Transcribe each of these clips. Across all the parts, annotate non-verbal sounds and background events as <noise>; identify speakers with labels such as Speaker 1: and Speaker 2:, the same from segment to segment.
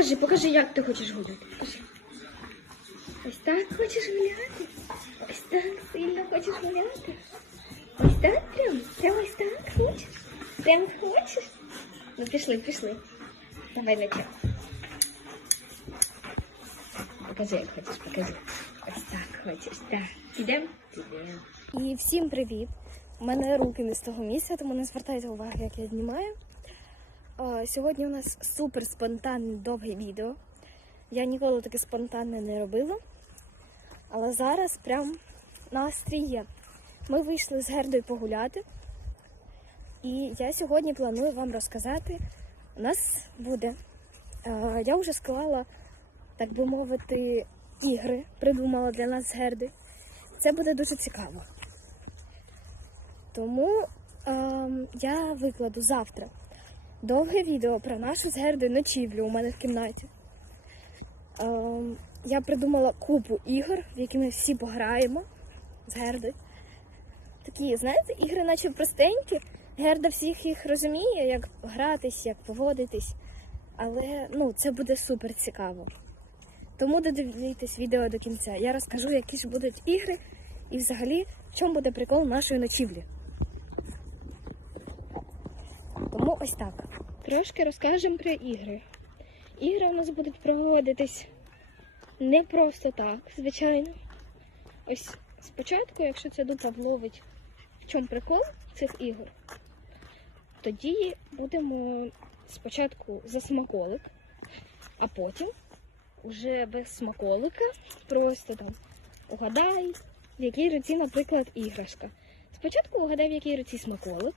Speaker 1: Покажи, покажи, як ти хочеш гуляти. Ось так хочеш гуляти? Ось так сильно хочеш гуляти? Ось так прям? Прям ось так хочеш? Прям хочеш? Ну пішли, пішли. Давай наче. Покажи, як хочеш, покажи. Ось так хочеш. Так. Підемо? Підемо.
Speaker 2: І всім привіт! У мене руки не з того місця, тому не звертайте уваги, як я знімаю. Сьогодні у нас супер спонтанне довге відео. Я ніколи таке спонтанне не робила. Але зараз прям настрій є. Ми вийшли з Гердою погуляти. І я сьогодні планую вам розказати. У нас буде. Я вже склала, так би мовити, ігри, придумала для нас з Герди. Це буде дуже цікаво. Тому ем, я викладу завтра довге відео про нашу з Гердою ночівлю у мене в кімнаті. Ем, я придумала купу ігор, в які ми всі пограємо з Гердою. Такі, знаєте, ігри, наче простенькі. Герда всіх їх розуміє, як гратись, як поводитись. Але ну, це буде супер цікаво. Тому додивіться відео до кінця. Я розкажу, які ж будуть ігри і взагалі в чому буде прикол нашої ночівлі. Тому ось так.
Speaker 1: Трошки розкажемо про ігри. Ігри у нас будуть проводитись не просто так, звичайно. Ось спочатку, якщо це дупа вловить, в чому прикол цих ігор, тоді будемо спочатку за смаколик, а потім уже без смаколика просто там угадай, в якій руці, наприклад, іграшка. Спочатку угадай, в якій руці смаколик,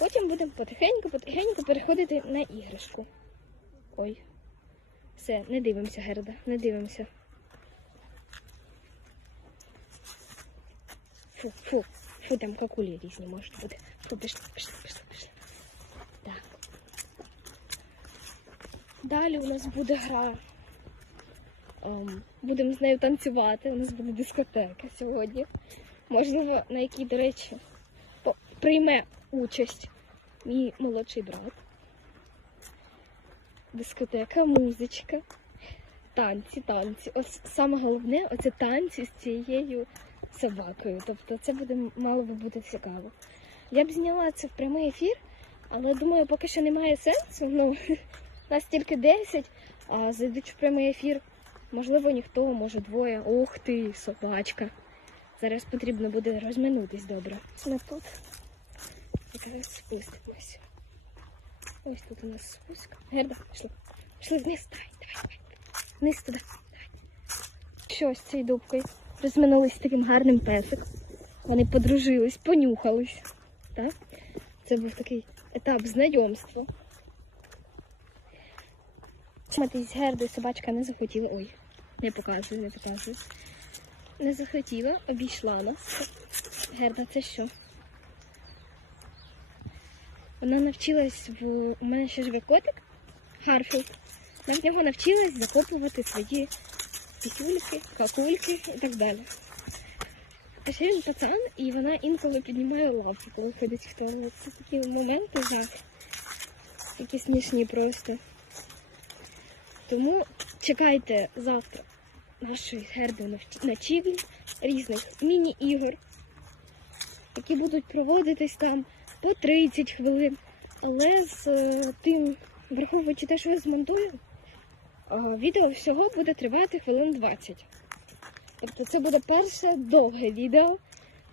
Speaker 1: потім будемо потихеньку-потихеньку переходити на іграшку. Ой. Все, не дивимося, Герда, не дивимося. Фу, фу, фу, там какулі різні можуть бути. Фу, пішли, пішли, пішли, пішли. Так. Далі у нас буде гра. Ем, будемо з нею танцювати. У нас буде дискотека сьогодні. Можливо, на якій, до речі, прийме участь мій молодший брат. Дискотека, музичка, танці, танці. Ось саме головне оце танці з цією собакою. Тобто це буде мало би бути цікаво. Я б зняла це в прямий ефір, але думаю, поки що немає сенсу. Ну, <laughs> нас тільки 10, а зайдуть в прямий ефір. Можливо, ніхто, може двоє. Ух ти, собачка. Зараз потрібно буде розминутись добре. Ми тут якраз спустимось. Ось тут у нас спуск. Герда, пішли. Пішли вниз. Давай, давай. Вниз туди. Давай. Що з цією дубкою? Розминулись таким гарним песиком. Вони подружились, понюхались. Так? Це був такий етап знайомства. Чиматись з Гердою собачка не захотіла. Ой, не показую, не показую. Не захотіла, обійшла нас. Герда, це що? Вона навчилась в. У мене ще живе котик Гарфілд. Вона в нього навчилась закопувати свої пісюльки, какульки і так далі. А ще він пацан, і вона інколи піднімає лапу, коли ходить в туалет. Це такі моменти жах. Які смішні просто. Тому чекайте завтра нашої герди ночівлі, різних міні-ігор, які будуть проводитись там по 30 хвилин. Але з е, тим, враховуючи те, що я змонтую, е, відео всього буде тривати хвилин 20. Тобто це буде перше довге відео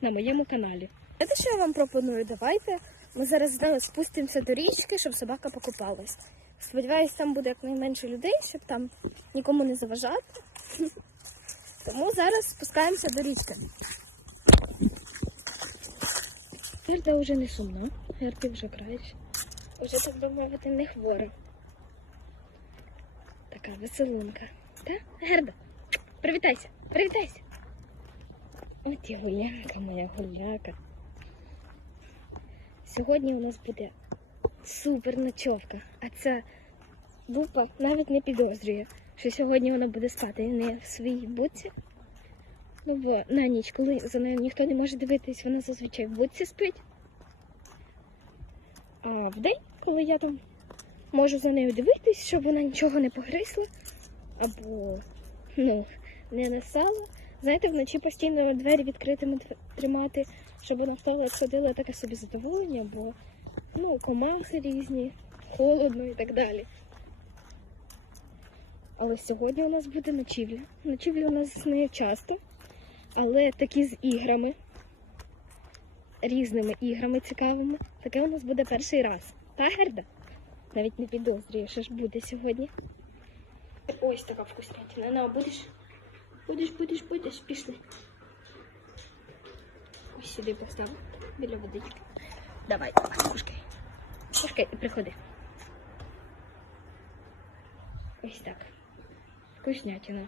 Speaker 1: на моєму каналі.
Speaker 2: Знаєте, що я вам пропоную? Давайте ми зараз спустимося до річки, щоб собака покупалась. Сподіваюсь, там буде якнайменше людей, щоб там нікому не заважати. <laughs> Тому зараз спускаємося до річки.
Speaker 1: Герда вже не сумна, Герді вже краще. Вже, так би мовити, не хвора. Така веселунка. Та? Герда, привітайся, привітайся. От і гуляка, моя гуляка. Сьогодні у нас буде супер ночовка, а ця дупа навіть не підозрює, що сьогодні вона буде спати не в своїй будці. Ну бо на ніч, коли за нею ніхто не може дивитись, вона зазвичай в будці спить. А в день, коли я там можу за нею дивитись, щоб вона нічого не погризла або ну, не насала. Знаєте, вночі постійно двері відкритими тримати, щоб вона в туалет ходила, таке собі задоволення, бо ну, комахи різні, холодно і так далі. Але сьогодні у нас буде ночівля. Ночівля у нас з нею часто, але такі з іграми, різними іграми цікавими. Таке у нас буде перший раз. Та Герда? Навіть не підозрює, що ж буде сьогодні. Ось така вкуснятина. На, будеш? Будеш, будеш, будеш, пішли. Ось сюди поставив біля водички. Давай, кушкай. Кушкай і приходи. Ось так. Вкуснятина.